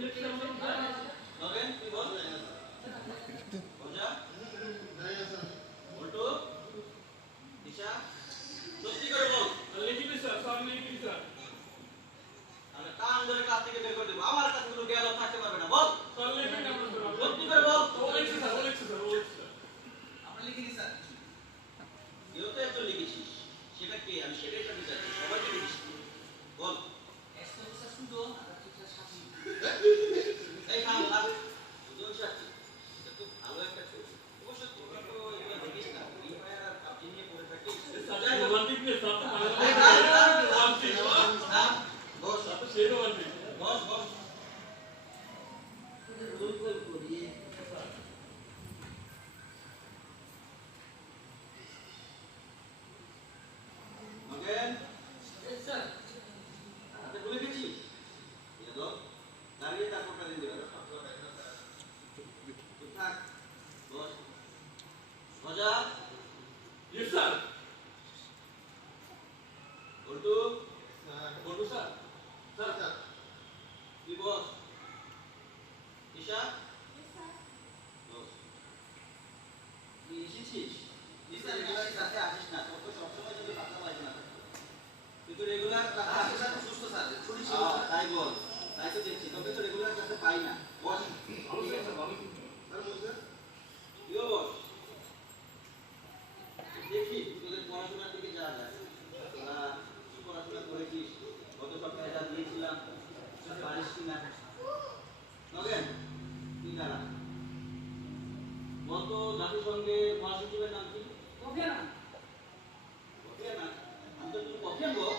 নগেন কি বল বোঝা বলটু দিশা সত্যি করে বল লিখিবি স্যার সব লিখিবি স্যার আমি কান ধরে কাছ থেকে বের করে দেব আমার কাছে কোনো জ্ঞান থাকতে পারবে না বল সব লিখি না সত্যি করে বল ওলেক্স স্যার আমরা লিখিনি স্যার কেউ তো একজন লিখেছিস সেটা কে আমি সেটাই জানতে চাচ্ছি সবাইকে লিখিস বল স্যার শুধু এই কাম থাক শুধু সাথী এটা তো ভালো একটা ছবি অবশ্য তোমরা তো এগুলো দেখিস না এই ভাইয়া আপনি নিয়ে পড়ে থাকিস স্যার রোমান্টিক নে সব ভালো রোমান্টিক হ্যাঁ বস সব সেই রোমান্টিক বস বস রোল কল করিয়ে মগেন স্যার আপনি ভুলে গেছিস এটা তো দাঁড়িয়ে তারপরটা দিন দেবে থাক বস মজা ইয়েস স্যার বলটু বলবো স্যার স্যার স্যার কি বস ঈশা বস তুই এসেছিস ঈশা রেগুলার সাথে আসিস না তোর তো সবসময় যদি পাতা লাগে না তুই তো রেগুলার সুস্থ স্যার ছুটি ছিল তাই বল তাই তো দেখছি তোকে তো রেগুলার ক্লাসে পাই না বস ভালো স্যার ভালো স্যার বলছে ইও বস দেখি তোদের পড়াশোনার দিকে যা যায় তোরা কি পড়াশোনা করেছিস গত সপ্তাহে যা দিয়েছিলাম পারিস কিনা নগেন তুই দাঁড়া বলতো জাতিসংঘে মহাসচিবের নাম কি কফি আনান আমি তো তুই কফি আনবো বল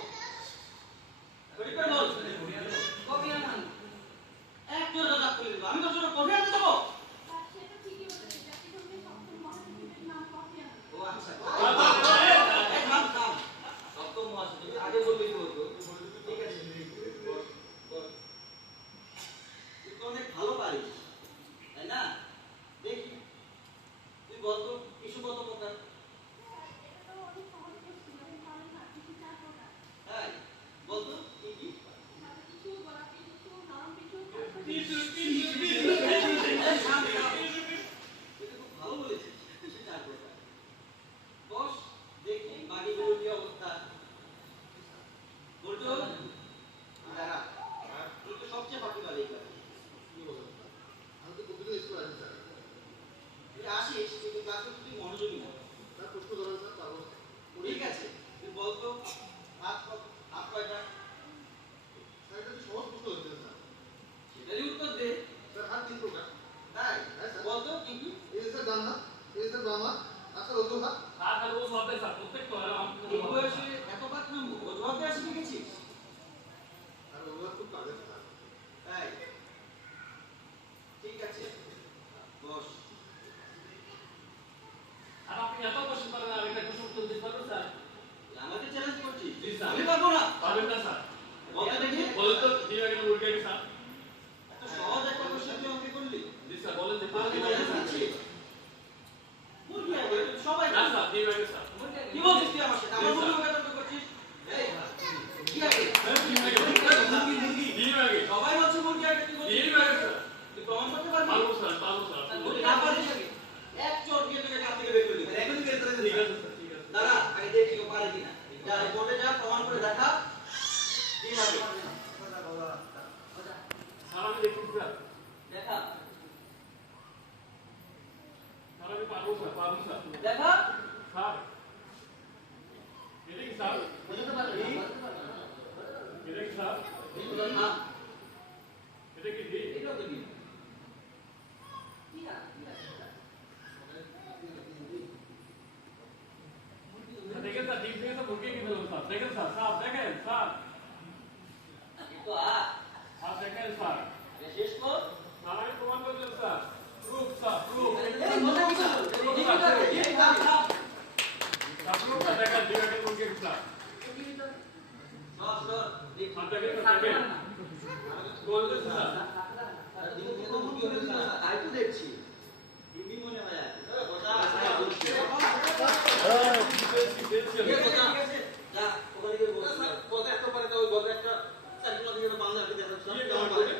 কফি আনান এক জোর দাদা করে দিল আমি তো জোর কফি আনতে দেবো ও আচ্ছা সপ্তম মহাসচিব আগে বলবি কি বলতো ঠিক আছে তুই তো অনেক ভালো পারিস তাই না দেখি তুই বলতো কিছু কত প্রকার হ্যাঁ বলতো কি কি ভালো বলেছিস চার প্রকার বস দেখি বাকিগুলোর কি অবস্থা বলতো দাঁড়া তুই তো সবচেয়ে বাকি বাড়ি আমি তো কবিতা স্কুল আছি স্যার তুই আসিস কিন্তু ক্লাসে তুই মনোযোগী না স্যার প্রশ্ন ধরেন স্যার পারবো ঠিক আছে তুই বলতো হাত হাত কয়টা স্যার এটা তো সহজ প্রশ্ন হচ্ছে স্যার সেটারই উত্তর দে স্যার হাত তিন প্রকার তাই হ্যাঁ, স্যার। বলতো কি কি এই স্যার ডান হাত এই স্যার বাম হাত আর স্যার অজু হাত স্যার হ্যালো সব স্যার প্রত্যেকটা এই বয়সে এত বাদ না অজুহাতে আসি লিখেছিস আর অজু হাত খুব কাজের স্যার তাই ঠিক আছে বস আর আপনি এত কোশ্চেন করেন আর একটা কোশ্চেন উত্তর দিতে পারবেন স্যার আমাকে চ্যালেঞ্জ করছিস জি স্যার আমি পারবো না পারবেন না স্যার বলতে দেখি বলেন তো দিবাকে উল্টে কি স্যার এত সহজ একটা কোশ্চেন তুই আমাকে করলি জি স্যার বলেন তো আমি চ্যালেঞ্জ দিচ্ছি মুরগি আগে সবাই না স্যার দিবাকে স্যার কি বলছিস তুই আমার সাথে আমার মুরগি তর্ক করছিস এই কি আগে দিবাকে সবাই বলছে মুরগি আগে তুই বলছিস দিবাকে স্যার তুই প্রমাণ করতে পারবি পারবো স্যার যদি না পারিস এক চোট দিয়ে তোকে কাছ থেকে বের করে দিবি এখনই বের করে দিবি ঠিক আছে স্যার ঠিক আছে দাঁড়া আগে দেখি কেউ পারে কিনা যা রিপোর্টে যা প্রমাণ করে দেখা কি হবে স্যার আমি দেখি স্যার দেখা স্যার আমি পারবো স্যার দেখা স্যার এটা কি স্যার বুঝতে পারলি এটা কি স্যার এগুলো না এটা কি দি এগুলো তো নিয়ে দেখেন স্যার ডিপ থেকে তো মুরগি কি দিলাম স্যার দেখেন স্যার স্যার দেখেন স্যার কিন্তু স্যার দেখেন স্যার শেষ কর স্যার আমি প্রমাণ করে দিলাম স্যার প্রুফ স্যার প্রুফ এই মজা কি করো এই কাম কাম স্যার প্রুফ স্যার দেখেন দিবাকে মুরগি কি স্যার সব সব দেখ স্যার দেখেন স্যার দেখেন বলতে স্যার দিন দিন তো মুরগি হয়ে গেল তাই তো দেখছি দিবি মনে হয় আর কথা আছে বলছি ঠিক আছে যা ওখানে গিয়ে বল কথা এত পারে তো ওই বলতে একটা সার্কুলার দিয়ে বাংলা কি দেখা কি কাম করে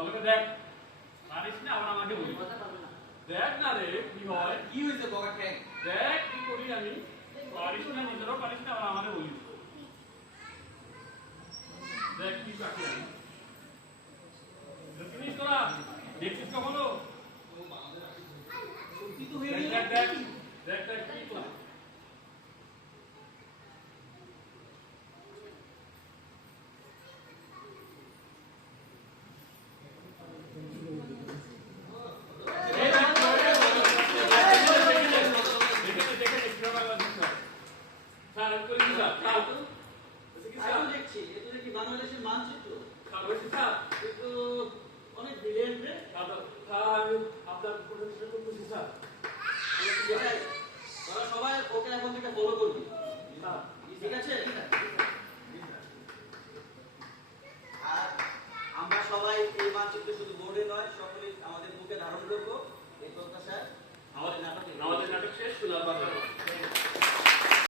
ভালো করে দেখ পারিস না আবার আমাকে বলিস দেখ না রে কি হয় কি হয়েছে বগা ঠ্যাং? দেখ কি করি আমি পারিস না নিজেরও পারিস না আবার আমাকে বলিস দেখ কি কাটি আমি দেখিস তোরা দেখছিস কখনো তুই তো হয়ে দেখ গেলি। দেখ দেখ দেখ দেখ কি করলাম আমি তো দেখছি, এ তো দেখি বাংলাদেশের মানচিত্র। এ তো অনেক brilliant রে। এটাই। তোরা সবাই ওকে এখন থেকে follow করবি। ঠিক আছে?